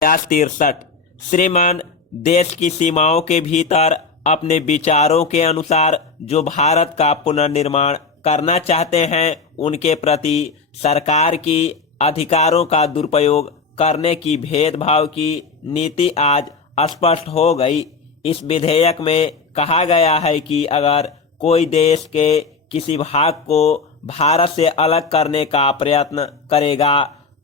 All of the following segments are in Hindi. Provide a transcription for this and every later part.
63। श्रीमान देश की सीमाओं के भीतर अपने विचारों के अनुसार जो भारत का पुनर्निर्माण करना चाहते हैं उनके प्रति सरकार की अधिकारों का दुरुपयोग करने की भेदभाव की नीति आज स्पष्ट हो गई। इस विधेयक में कहा गया है कि अगर कोई देश के किसी भाग को भारत से अलग करने का प्रयत्न करेगा,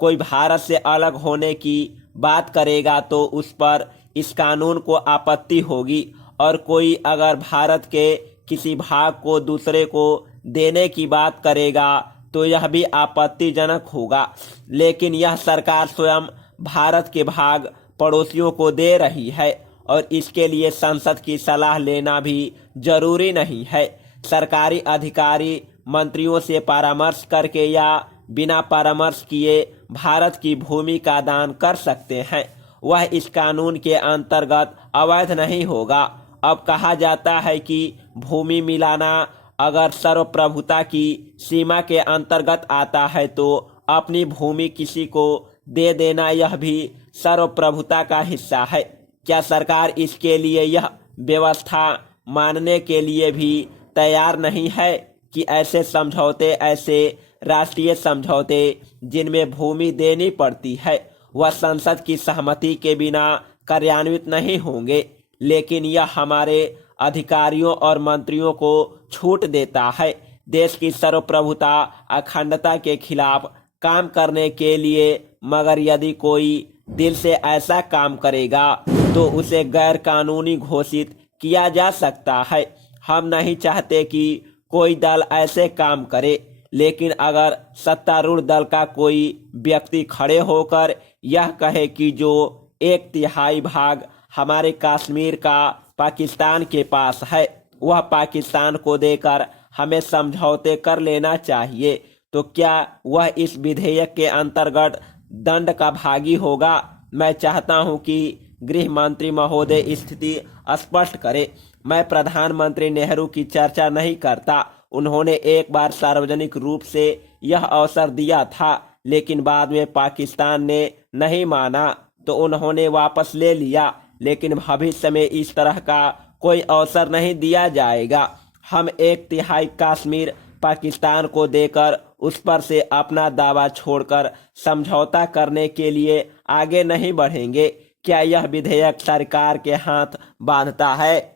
कोई भारत से अलग होने की बात करेगा तो उस पर इस कानून को आपत्ति होगी, और कोई अगर भारत के किसी भाग को दूसरे को देने की बात करेगा तो यह भी आपत्तिजनक होगा। लेकिन यह सरकार स्वयं भारत के भाग पड़ोसियों को दे रही है और इसके लिए संसद की सलाह लेना भी जरूरी नहीं है। सरकारी अधिकारी मंत्रियों से परामर्श करके या बिना परामर्श किए भारत की भूमि का दान कर सकते हैं। वह इस कानून के अंतर्गत अवैध नहीं होगा। अब कहा जाता है कि भूमि मिलाना अगर सर्वप्रभुता की सीमा के अंतर्गत आता है तो अपनी भूमि किसी को दे देना यह भी सर्वप्रभुता का हिस्सा है। क्या सरकार इसके लिए यह व्यवस्था मानने के लिए भी तैयार नहीं है कि ऐसे समझौते, ऐसे राष्ट्रीय समझौते जिनमें भूमि देनी पड़ती है, वह संसद की सहमति के बिना कार्यान्वित नहीं होंगे? लेकिन यह हमारे अधिकारियों और मंत्रियों को छूट देता है देश की सर्वप्रभुता अखंडता के खिलाफ काम करने के लिए। मगर यदि कोई दिल से ऐसा काम करेगा तो उसे गैर कानूनी घोषित किया जा सकता है। हम नहीं चाहते कि कोई दल ऐसे काम करे, लेकिन अगर सत्तारूढ़ दल का कोई व्यक्ति खड़े होकर यह कहे कि जो 1/3 भाग हमारे कश्मीर का पाकिस्तान के पास है वह पाकिस्तान को देकर हमें समझौते कर लेना चाहिए, तो क्या वह इस विधेयक के अंतर्गत दंड का भागी होगा? मैं चाहता हूं कि गृह मंत्री महोदय स्थिति स्पष्ट करे। मैं प्रधानमंत्री नेहरू की चर्चा नहीं करता। उन्होंने एक बार सार्वजनिक रूप से यह अवसर दिया था, लेकिन बाद में पाकिस्तान ने नहीं माना तो उन्होंने वापस ले लिया। लेकिन भविष्य में इस तरह का कोई अवसर नहीं दिया जाएगा। हम 1/3 कश्मीर पाकिस्तान को देकर उस पर से अपना दावा छोड़कर समझौता करने के लिए आगे नहीं बढ़ेंगे। क्या यह विधेयक सरकार के हाथ बांधता है?